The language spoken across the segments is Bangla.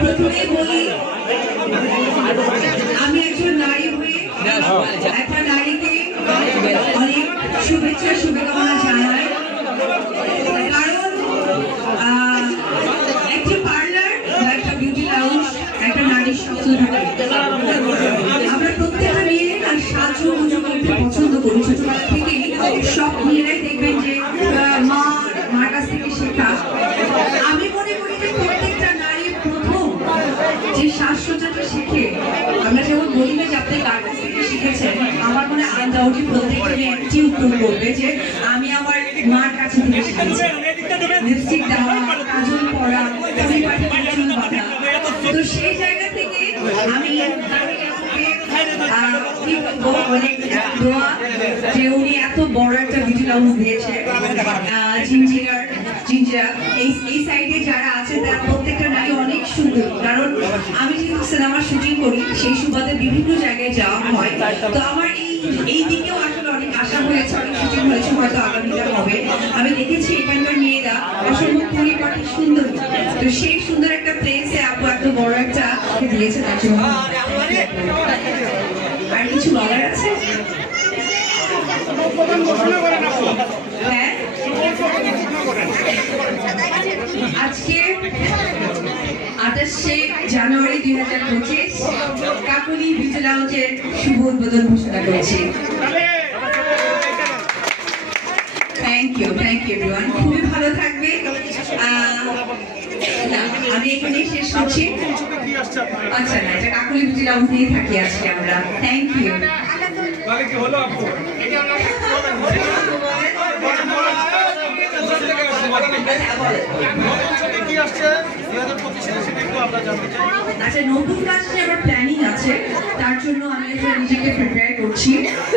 প্রথমেই বলি আমি একজন নারী হয়ে একটা নারীকে অনেক শুভেচ্ছা শুভকামনা থেকে আমার মনে হয় আন্দাউটি প্রত্যেকটা উত্তর করবে যে আমি আমার মার কাছে থেকে শিখেছি। লিপস্টিক দেওয়া, কাজল পরা তো সেই জায়গা থেকে আমি এত বড় একটা এই এই সাইডে যারা করি সেই সুবাদে বিভিন্ন জায়গায় যাওয়া হয় তো। আমার এই এই দিকেও আসলে অনেক আশা হয়েছে অনেক শুটিং হয়েছে হয়তো আগামীতে হবে। আমি দেখেছি এখানকার মেয়েরা অসম্ভব পরিপাটি সুন্দর। তো সেই সুন্দর একটা প্লেসে আপু এত বড় একটা দিয়েছে তার জন্য। আর কিছু বলার আছে হ্যাঁ আজকে আঠাশে জানুয়ারি দুই হাজার পঁচিশ কাকুলি লাউঞ্জের শুভ উদ্বোধন ঘোষণা করেছি। Thank you thank you everyone খুবই ভালো থাকবে। না, আমি এখানেই শেষ করছি। আচ্ছা না এটা কাকুলি বিউটি লাউঞ্জ নিয়ে থাকি আজকে আমরা। থ্যাংক ইউ তাহলে কি হলো আপু কি আসছে? আচ্ছা নতুন কাজ নিয়ে আমার প্ল্যানিং আছে তার জন্য আমি আসলে নিজেকে প্রিপেয়ার করছি।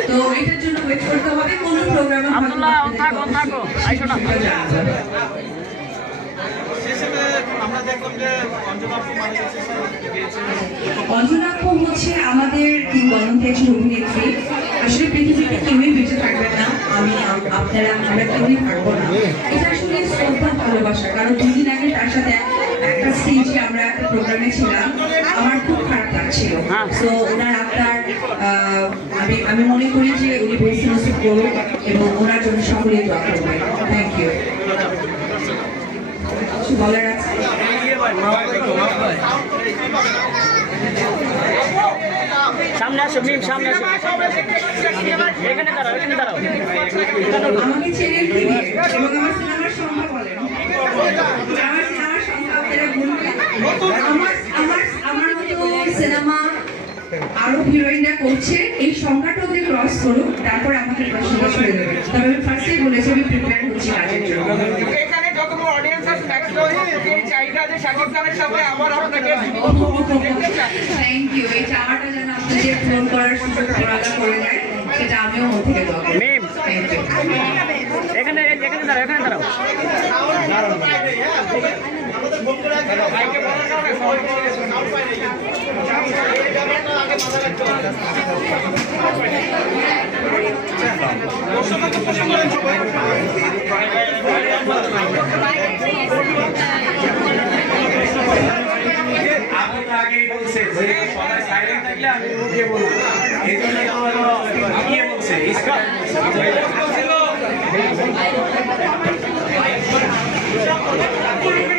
তো এটার জন্য ওয়েট করতে হবে কোন প্রোগ্রামে আব্দুল্লাহ, থাকো, থাকো, আইসো না। অঞ্জনাক্ষ হচ্ছে আমাদের কিংবদন্তি একজন অভিনেত্রী। আসলে পৃথিবীতে কেউই বেঁচে থাকবেন না আমি আপনারা আমরা কেউই থাকব না। এটা আসলে শ্রদ্ধা ভালোবাসা কারণ দুদিন আগে তার সাথে একটা স্টেজে আমরা একটা প্রোগ্রামে ছিলাম আমার খুব খারাপ লাগছিল। তো ওনার আপনার আমি আমি মনে করি যে উনি বেশি করুন এবং ওনার জন্য সকলেই দোয়া করবেন। থ্যাংক ইউ কিছু বলার আছে? সামনে আসো মিম সামনে আসো। এখানে দাঁড়াও এখানে দাঁড়াও। আমাকে ছেড়ে দিবে এবং আমার আরও হিরোইনরা করছে এই সংখ্যাটা ওদের ক্রস করুক তারপর আমাকে প্রশ্নটা ছুড়ে দেবে তবে আমি ফার্স্টেই বলেছি আমি প্রিপেয়ার হচ্ছি কাজের জন্য। এখানে যতগুলো অডিয়েন্স আছে দেখল যে শাকিব খানের সাথে আবার আপনাকে থ্যাংক ইউ এই চাওয়াটা যেন আপনাদের ফোন করার সুযোগ প্রদান করে দেয় সেটা আমিও মন থেকে দোয়া করি মিম থ্যাংক ইউ এখানে এখানে দাঁড়াও। এখানে আগেই বলছে যে সবাই সাইলেন্ট থাকলে আমি উঠিয়ে বলব এই জন্য গিয়ে বলছে।